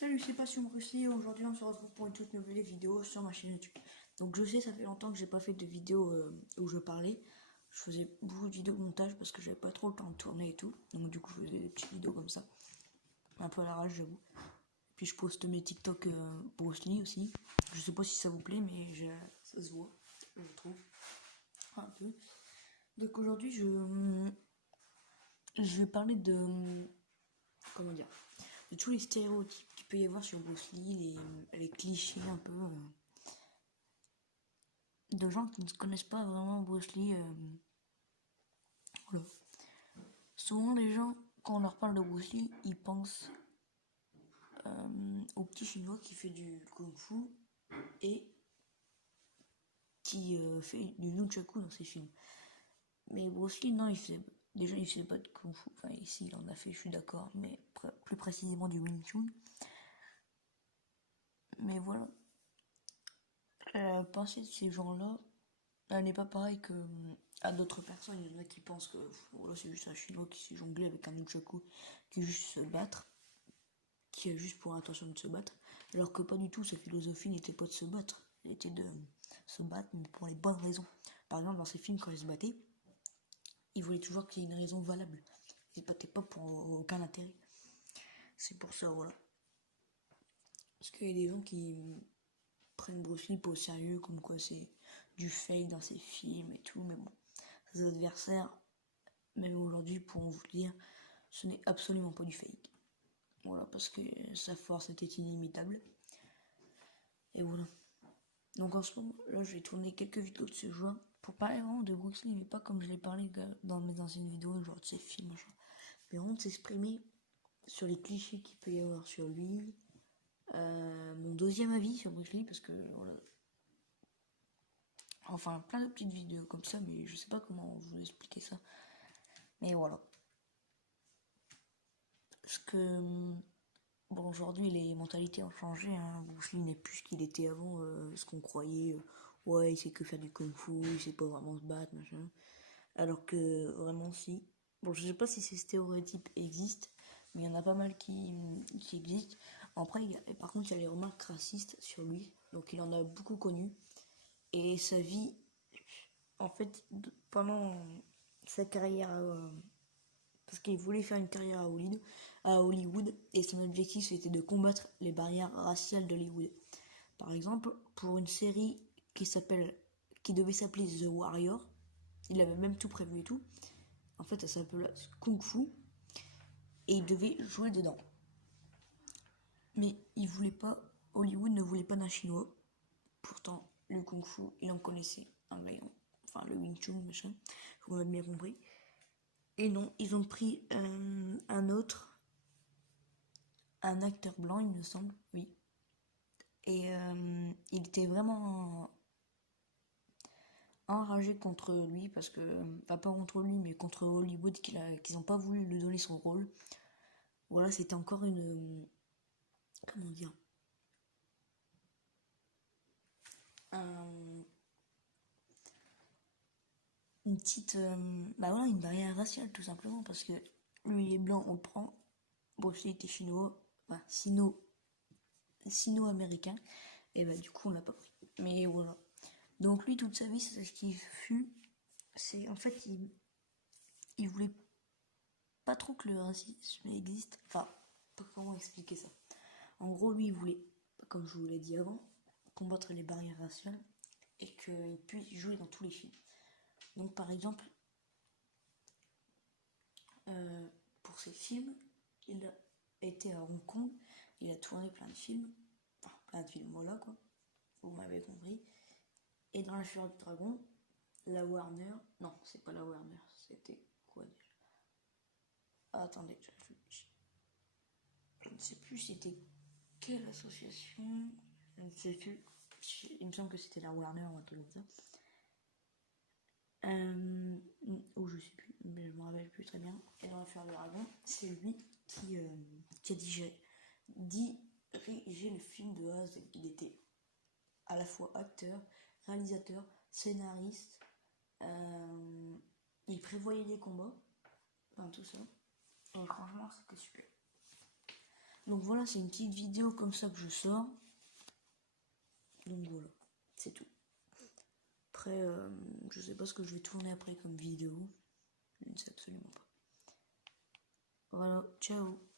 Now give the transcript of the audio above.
Salut, c'est Passion Bruce Lee. Aujourd'hui, on se retrouve pour une toute nouvelle vidéo sur ma chaîne YouTube. Donc, je sais, ça fait longtemps que j'ai pas fait de vidéo où je parlais. Je faisais beaucoup de vidéos de montage parce que j'avais pas trop le temps de tourner et tout. Donc, du coup, je faisais des petites vidéos comme ça. Un peu à l'arrache, j'avoue. Puis, je poste mes TikTok Bruce Lee aussi. Je sais pas si ça vous plaît, mais ça se voit, je trouve. Un peu. Donc, aujourd'hui, je vais parler de. Comment dire, de tous les stéréotypes qu'il peut y avoir sur Bruce Lee, les clichés un peu de gens qui ne connaissent pas vraiment Bruce Lee. Voilà. Souvent les gens, quand on leur parle de Bruce Lee, ils pensent au petit chinois qui fait du kung fu et qui fait du nunchaku dans ses films. Mais Bruce Lee, non, il faisait pas de kung fu. Enfin, ici, il en a fait, je suis d'accord, mais plus précisément du Wing Chun. Mais voilà. La pensée de ces gens-là, elle n'est pas pareille que à d'autres personnes. Il y en a qui pensent que voilà, c'est juste un chinois qui s'est jonglé avec un nunchaku, qui est juste se battre, qui a juste pour intention de se battre. Alors que pas du tout, sa philosophie n'était pas de se battre, elle était de se battre, mais pour les bonnes raisons. Par exemple, dans ses films, quand il se battait, il voulait toujours qu'il y ait une raison valable. Il se battait pas pour aucun intérêt. C'est pour ça, voilà. Parce qu'il y a des gens qui prennent Bruce Lee pas au sérieux, comme quoi c'est du fake dans ses films et tout, mais bon. Ses adversaires, même aujourd'hui, pourront vous dire, ce n'est absolument pas du fake. Voilà, parce que sa force était inimitable. Et voilà. Donc en ce moment, là, je vais tourner quelques vidéos de ce joueur pour parler vraiment de Bruce Lee, mais pas comme je l'ai parlé dans mes anciennes vidéos, genre de ses films, machin. Mais vraiment de s'exprimer sur les clichés qu'il peut y avoir sur lui. Mon deuxième avis sur Bruce Lee, parce que voilà. Enfin, plein de petites vidéos comme ça, mais je sais pas comment vous expliquer ça. Mais voilà. Parce que bon, aujourd'hui, les mentalités ont changé. Hein. Bruce Lee n'est plus ce qu'il était avant, ce qu'on croyait. Ouais, il sait que faire du kung-fu, il sait pas vraiment se battre, machin. Alors que vraiment, si. Bon, je sais pas si ces stéréotypes existent, mais il y en a pas mal qui existent. Après, par contre, il y a les remarques racistes sur lui. Donc, il en a beaucoup connu. Et sa vie, en fait, pendant sa carrière parce qu'il voulait faire une carrière à Hollywood et son objectif c'était de combattre les barrières raciales d'Hollywood. Par exemple, pour une série qui devait s'appeler The Warrior, il avait même tout prévu et tout. En fait, ça s'appelait Kung Fu et il devait jouer dedans. Mais il voulait pas, Hollywood ne voulait pas d'un chinois. Pourtant, le Kung Fu, il en connaissait un rayon. Enfin, le Wing Chun, machin, on a bien compris. Et non, ils ont pris un acteur blanc, il me semble, oui. Et il était vraiment enragé contre lui, parce que, enfin pas contre lui, mais contre Hollywood, qu'ils n'ont pas voulu lui donner son rôle. Voilà, c'était encore comment dire, une petite, bah voilà, une barrière raciale tout simplement, parce que lui il est blanc, on le prend. Bruce Lee était chinois, enfin sino-américain, et bah du coup on l'a pas pris. Mais voilà. Donc lui toute sa vie c'est ce qu'il fut. C'est en fait il voulait pas trop que le racisme existe. Enfin, pas comment expliquer ça. En gros lui il voulait, comme je vous l'ai dit avant, combattre les barrières raciales et qu'il puisse jouer dans tous les films. Donc par exemple, pour ses films, il a été à Hong Kong, il a tourné plein de films, enfin plein de films, voilà quoi, vous m'avez compris. Et dans La Fureur du Dragon, la Warner, non c'est pas la Warner, c'était quoi déjà? Ah, attendez, je ne sais plus c'était quelle association, je ne sais plus, il me semble que c'était la Warner ou un truc comme ça. Ou je sais plus, mais je me rappelle plus très bien. Et dans La Fureur du Dragon, c'est lui qui a dirigé le film de A à Z. Il était à la fois acteur, réalisateur, scénariste, il prévoyait les combats, enfin tout ça. Et franchement, c'était super. Donc voilà, c'est une petite vidéo comme ça que je sors. Donc voilà, c'est tout. Après, je sais pas ce que je vais tourner après comme vidéo. Je ne sais absolument pas. Voilà, ciao.